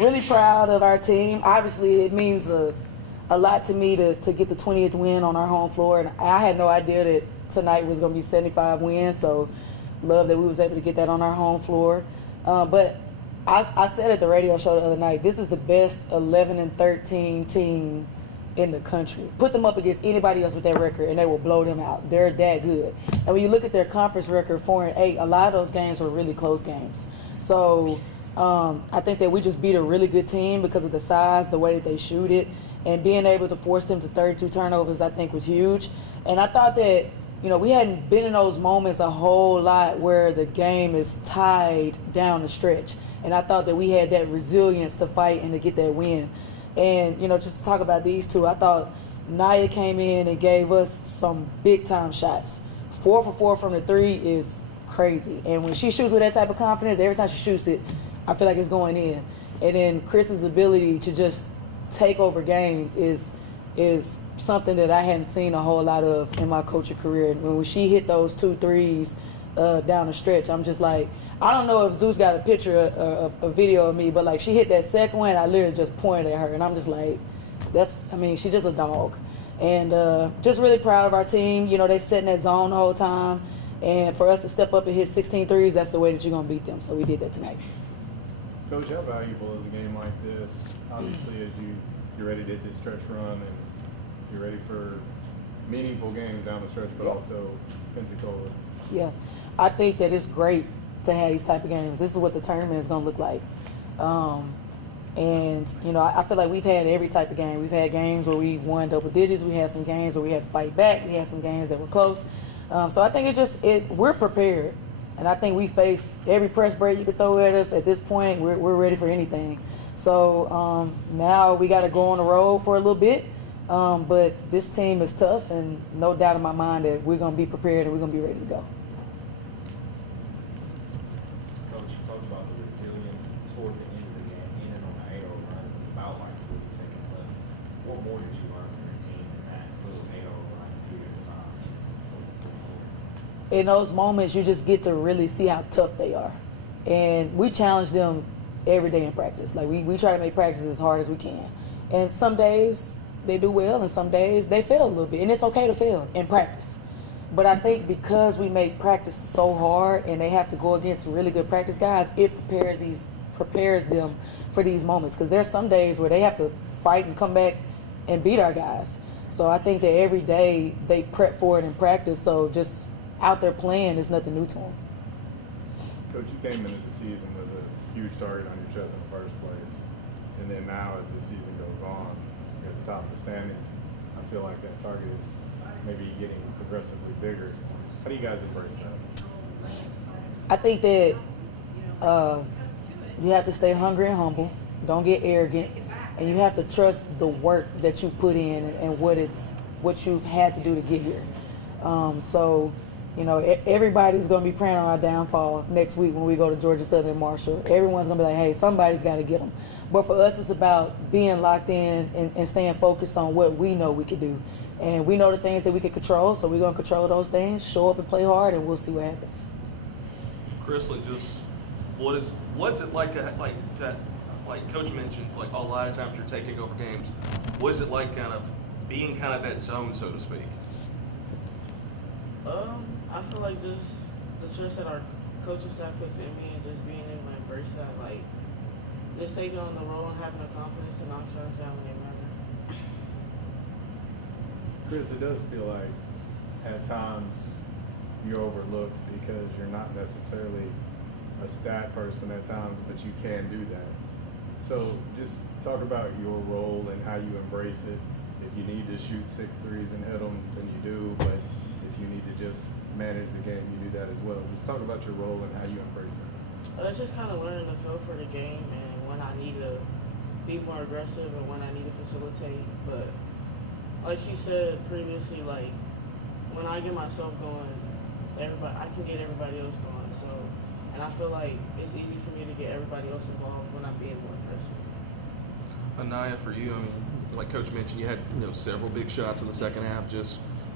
Really proud of our team. Obviously, it means a lot to me to get the 20th win on our home floor. And I had no idea that tonight was going to be 75 wins. So love that we was able to get that on our home floor. But I said at the radio show the other night, this is the best 11-13 team in the country. Put them up against anybody else with that record, and they will blow them out. They're that good. And when you look at their conference record, 4-8, a lot of those games were really close games. So I think that we just beat a really good team because of the size, the way that they shoot it, and being able to force them to 32 turnovers, I think, was huge. And I thought that, we hadn't been in those moments a whole lot where the game is tied down the stretch. And I thought that we had that resilience to fight and to get that win. And, just to talk about these two, I thought Aniyah came in and gave us some big-time shots. 4 for 4 from the three is crazy. And when she shoots with that type of confidence, every time she shoots it, I feel like it's going in. And then Chris's ability to just take over games is something that I hadn't seen a whole lot of in my coaching career. When she hit those 2 threes down the stretch, I'm just like, I don't know if Zeus got a picture, a video of me, but like she hit that second one, I literally just pointed at her, and I'm just like, she's just a dog. And just really proud of our team. They sit in that zone the whole time, and for us to step up and hit 16 threes, that's the way that you're going to beat them. So we did that tonight. Coach, how valuable is a game like this? Obviously, as you're ready to hit this stretch run and you're ready for meaningful games down the stretch, but also Pensacola. Yeah, I think that it's great to have these type of games. This is what the tournament is going to look like. And, I feel like we've had every type of game. We've had games where we won double digits. We had some games where we had to fight back. We had some games that were close. So I think we're prepared. And I think we faced every press break you could throw at us. At this point, we're ready for anything. So now we got to go on the road for a little bit. But this team is tough, and no doubt in my mind that we're going to be prepared and we're going to be ready to go. Coach, you talked about the resilience toward the end of the game, in and on the 8-0 run, about 40 seconds left. What more did you learn from your team in that little 8-0 run period of time? In those moments, you just get to really see how tough they are. And we challenge them every day in practice. Like, we try to make practice as hard as we can. And some days they do well, and some days they fail a little bit. And it's okay to fail in practice. But I think because we make practice so hard and they have to go against really good practice guys, it prepares them for these moments. Because there's some days where they have to fight and come back and beat our guys. So I think that every day they prep for it in practice. So just out there playing is nothing new to them. Coach, you came into the season with a huge target on your chest in the first place. And then now as the season goes on, you're at the top of the standings. I feel like that target is maybe getting progressively bigger. How do you guys embrace that? I think that you have to stay hungry and humble. Don't get arrogant. And you have to trust the work that you put in and what you've had to do to get here. So, everybody's going to be praying on our downfall next week when we go to Georgia Southern Marshall. Everyone's going to be like, hey, somebody's got to get them. But for us, it's about being locked in and staying focused on what we know we can do. And we know the things that we can control, so we're going to control those things, show up and play hard, and we'll see what happens. Crislyn, just what's it like like Coach mentioned, like a lot of times you're taking over games. What is it like kind of being kind of that zone, so to speak? I feel like just the trust that our coaching staff puts in me and just being able to embrace that, like just taking on the role and having the confidence to knock shots down when they matter. Chris, it does feel like at times you're overlooked because you're not necessarily a stat person at times, but you can do that. So just talk about your role and how you embrace it. If you need to shoot 6 threes and hit them, then you do. But if you need to just manage the game, you do that as well. Just talk about your role and how you embrace it. It's just kind of learning to feel for the game and when I need to be more aggressive and when I need to facilitate. But like she said previously, like when I get myself going, I can get everybody else going. So, and I feel like it's easy for me to get everybody else involved when I'm being more aggressive. Aniyah, for you, like Coach mentioned, you had several big shots in the second half.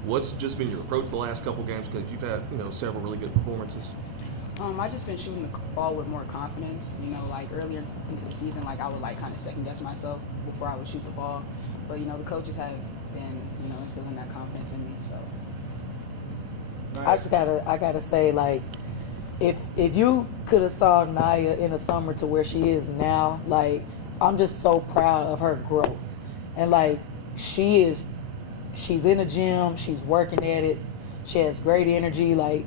What's just been your approach the last couple games, because you've had several really good performances? I just been shooting the ball with more confidence. You know, like earlier into the season, like I would like kind of second guess myself before I would shoot the ball. But you know, the coaches have been, you know, instilling that confidence in me. So I gotta say, like, if you could have saw Naya in the summer to where she is now, like, I'm just so proud of her growth. And like, she's in the gym, she's working at it, she has great energy. Like,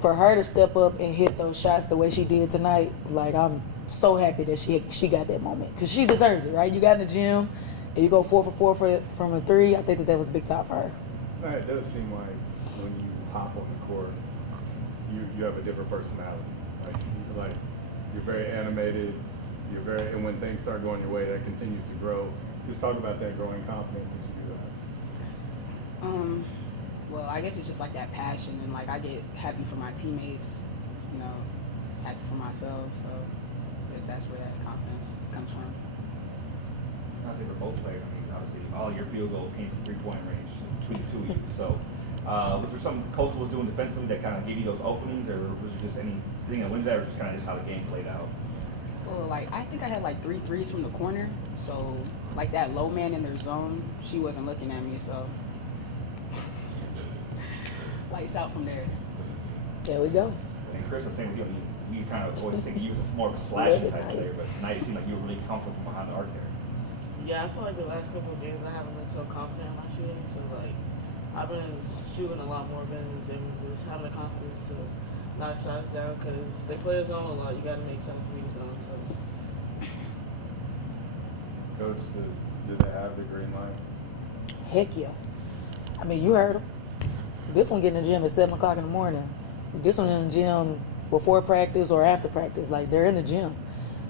for her to step up and hit those shots the way she did tonight, like, I'm so happy that she got that moment, because she deserves it, right? You got in the gym and you go 4 for 4 from a 3. I think that was big time for her. No, it does seem like when you hop on the court, you have a different personality. Like you're very animated. And when things start going your way, that continues to grow. Just talk about that growing confidence that you do have. Well, I guess it's just like that passion, and like I get happy for my teammates, you know, happy for myself. So I guess that's where that confidence comes from. I'd say for both players, I mean, obviously all your field goals came from 3-point range between the two of you. So was there something Coastal was doing defensively that kind of gave you those openings, or was it just anything that wins that, or just kind of just how the game played out? Well, like I think I had like 3 threes from the corner, so like that low man in their zone, she wasn't looking at me, so lights out from there. There we go. And Chris was saying, we kind of always think you was more of a slashing type player, but tonight it seemed like you were really comfortable from behind the arc there. Yeah, I feel like the last couple of games I haven't been so confident in my shooting. So like, I've been shooting a lot more than the gym, just having the confidence to knock shots down, because they play the zone a lot. You got to make shots to beat the zone. So. Coach, do they have the green light? Heck yeah. I mean, you heard them. This one getting in the gym at 7 o'clock in the morning. This one in the gym before practice or after practice. Like, they're in the gym.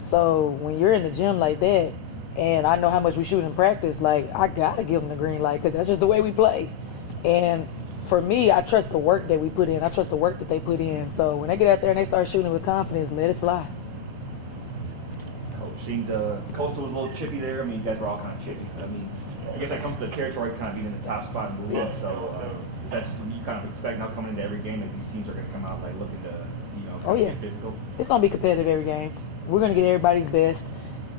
So when you're in the gym like that, and I know how much we shoot in practice, like, I got to give them the green light, because that's just the way we play. And for me, I trust the work that we put in. I trust the work that they put in. So when they get out there and they start shooting with confidence, let it fly. Coach, seemed Coastal was a little chippy there. I mean, you guys were all kind of chippy. I mean, I guess that comes to the territory of kind of being in the top spot in the league. So that's just what you kind of expect now coming into every game, that these teams are going to come out like looking to, you know, get physical. It's going to be competitive every game. We're going to get everybody's best.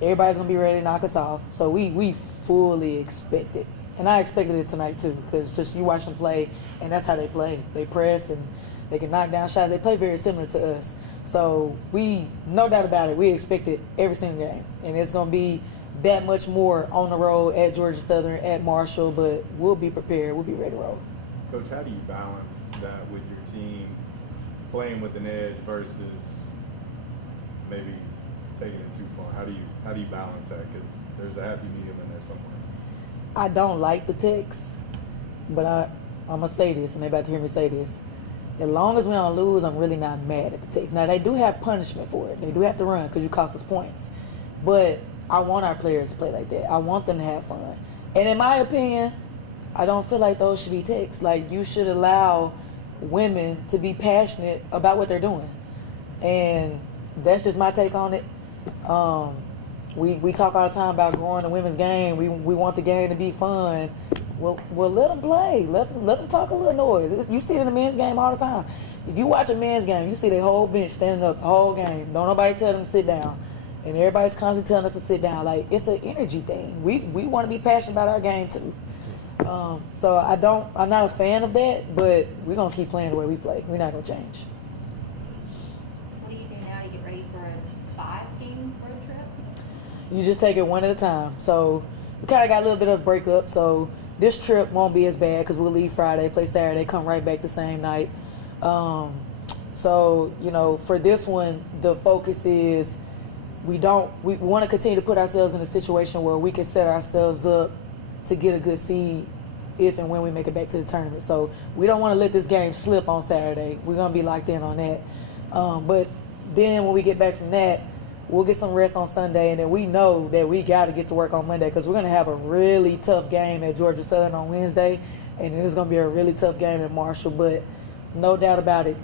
Everybody's going to be ready to knock us off. So we fully expect it. And I expected it tonight too, because just you watch them play, and that's how they play. They press and they can knock down shots. They play very similar to us. So we, no doubt about it, we expect it every single game. And it's going to be that much more on the road at Georgia Southern, at Marshall, but we'll be prepared. We'll be ready to roll. Coach, how do you balance that with your team playing with an edge versus maybe taking it too far? How do you balance that? Because there's a happy medium in there somewhere. I don't like the text, but I'm going to say this, and they're about to hear me say this. As long as we don't lose, I'm really not mad at the text. Now, they do have punishment for it. They do have to run because you cost us points. But I want our players to play like that. I want them to have fun. And in my opinion, I don't feel like those should be texts. Like, you should allow women to be passionate about what they're doing. And that's just my take on it. We talk all the time about growing the women's game. We want the game to be fun. Well, let them play. Let them talk a little noise. You see it in the men's game all the time. If you watch a men's game, you see their whole bench standing up the whole game. Don't nobody tell them to sit down. And everybody's constantly telling us to sit down. Like, it's an energy thing. We want to be passionate about our game too. So I'm not a fan of that, but we're going to keep playing the way we play. We're not going to change. What do you do now to get ready for a 5-game road trip? You just take it one at a time. So we kind of got a little bit of a breakup. So this trip won't be as bad because we'll leave Friday, play Saturday, come right back the same night. So, you know, for this one, the focus is we want to continue to put ourselves in a situation where we can set ourselves up to get a good seed if and when we make it back to the tournament. So we don't want to let this game slip on Saturday. We're going to be locked in on that. But then when we get back from that, we'll get some rest on Sunday, and then we know that we got to get to work on Monday because we're going to have a really tough game at Georgia Southern on Wednesday, and it's going to be a really tough game at Marshall. But no doubt about it,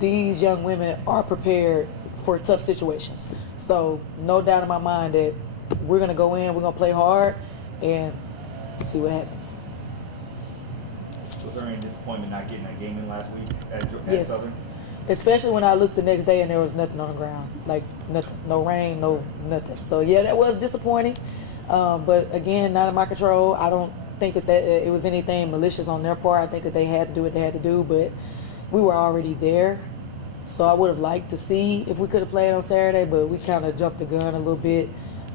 these young women are prepared for tough situations. So no doubt in my mind that we're going to go in, we're going to play hard, and see what happens. Was there any disappointment not getting that game in last week at Yes. Southern? Especially when I looked the next day and there was nothing on the ground, like nothing, no rain, no nothing. So yeah, that was disappointing. But again, not in my control. I don't think that it was anything malicious on their part. I think that they had to do what they had to do, but we were already there. So I would have liked to see if we could have played on Saturday, but we kind of jumped the gun a little bit.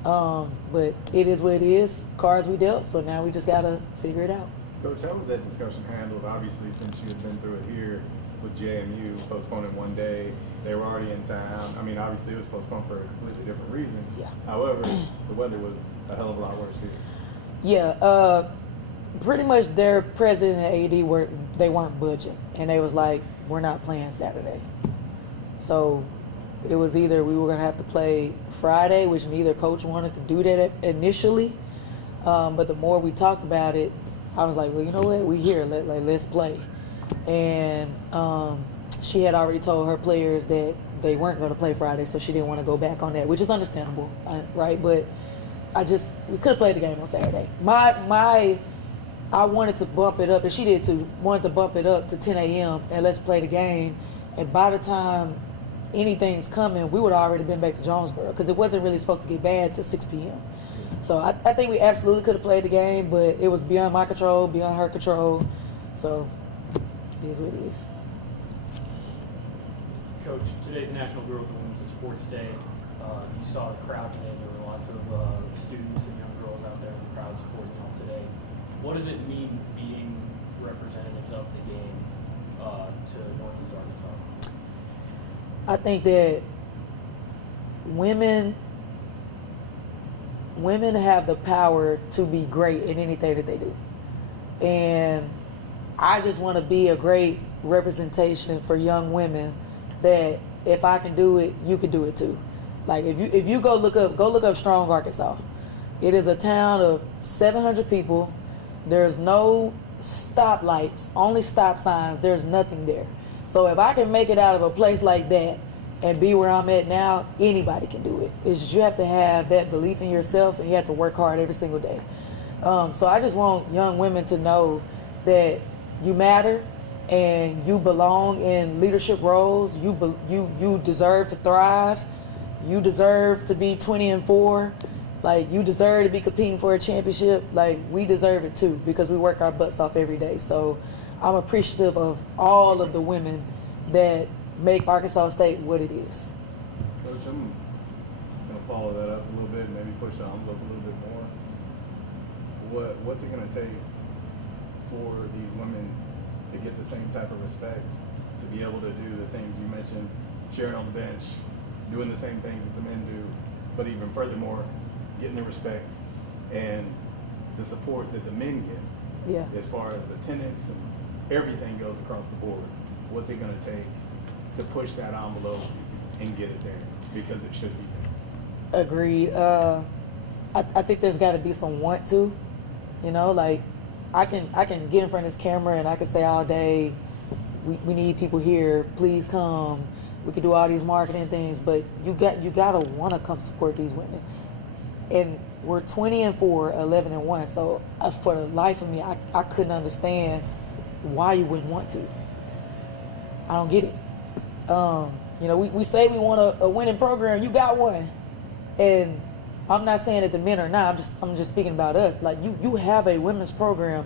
But it is what it is. Cards we dealt, so now we just got to figure it out. Coach, how was that discussion handled? Obviously, since you had been through it here with JMU, postponing one day, they were already in town. I mean, obviously it was postponed for a completely different reason. Yeah. However, the weather was a hell of a lot worse here. Yeah, pretty much their president and AD they weren't budging, and they was like, we're not playing Saturday. So it was either we were gonna have to play Friday, which neither coach wanted to do that initially. But the more we talked about it, I was like, well, you know what? We here. Let's play. And she had already told her players that they weren't going to play Friday, so she didn't want to go back on that, which is understandable, right? But we could have played the game on Saturday. I wanted to bump it up, and she did too. Wanted to bump it up to 10 a.m. and let's play the game. And by the time anything's coming, we would have already been back to Jonesboro because it wasn't really supposed to get bad till 6 p.m. So I think we absolutely could have played the game, but it was beyond my control, beyond her control. So it is what it is. Coach, today's National Girls and Women's Sports Day. You saw a crowd today. There were lots of students and young girls out there in the crowd supporting y'all today. What does it mean being representatives of the game to Northeast Arkansas? I think that women have the power to be great in anything that they do. And I just want to be a great representation for young women that if I can do it, you can do it too. Like if you go look up Strong, Arkansas. It is a town of 700 people. There's no stoplights, only stop signs. There's nothing there. So if I can make it out of a place like that and be where I'm at now, anybody can do it. It's just you have to have that belief in yourself, and you have to work hard every single day. So I just want young women to know that you matter and you belong in leadership roles. You deserve to thrive. You deserve to be 20-4. Like, you deserve to be competing for a championship. Like, we deserve it too because we work our butts off every day. So I'm appreciative of all of the women that make Arkansas State what it is. Coach, I'm going to follow that up a little bit and maybe push the envelope a little bit more. What's it going to take for these women to get the same type of respect, to be able to do the things you mentioned, cheering on the bench, doing the same things that the men do, but even furthermore, getting the respect and the support that the men get, Yeah. as far as attendance and everything goes across the board? What's it going to take to push that envelope and get it there? Because it should be there. Agreed. I think there's got to be some want to, like I can get in front of this camera and I can say all day, we need people here, please come. We can do all these marketing things, but you got to want to come support these women. And we're 20-4, 11-1. So for the life of me, I couldn't understand why you wouldn't want to. I don't get it. We say we want a winning program. You got one, and I'm not saying that the men are not. I'm just speaking about us. Like you have a women's program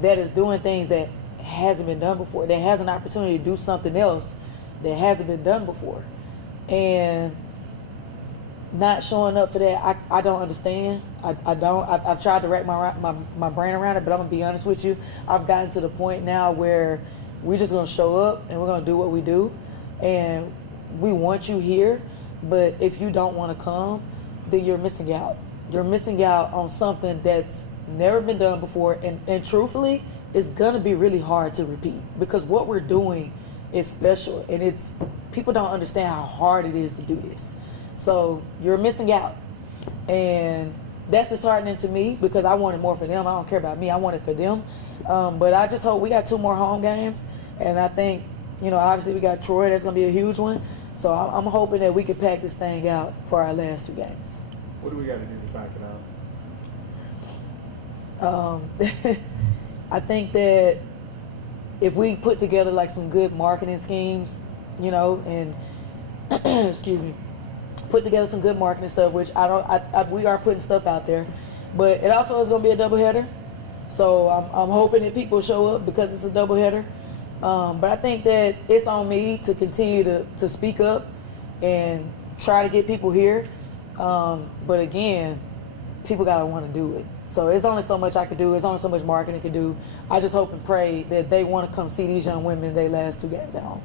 that is doing things that hasn't been done before. That has an opportunity to do something else that hasn't been done before, and not showing up for that, I don't understand. I don't. I've tried to wrap my brain around it, but I'm gonna be honest with you. I've gotten to the point now where we're just gonna show up and we're gonna do what we do, and we want you here. But if you don't want to come, then you're missing out. You're missing out on something that's never been done before, and truthfully, it's gonna be really hard to repeat because what we're doing is special, and people don't understand how hard it is to do this. So you're missing out, and that's disheartening to me because I wanted more for them. I don't care about me. I want it for them. But I just hope we got 2 more home games, and I think, obviously we got Troy. That's going to be a huge one. So I'm hoping that we can pack this thing out for our last 2 games. What do we got to do to pack it out? I think that if we put together like some good marketing schemes you know, and excuse me, put together some good marketing stuff, which we are putting stuff out there. But it also is going to be a doubleheader. So I'm hoping that people show up because it's a doubleheader. But I think that it's on me to continue to speak up and try to get people here. But again, people got to want to do it. So it's only so much I could do. It's only so much marketing could do. I just hope and pray that they want to come see these young women their last 2 games at home.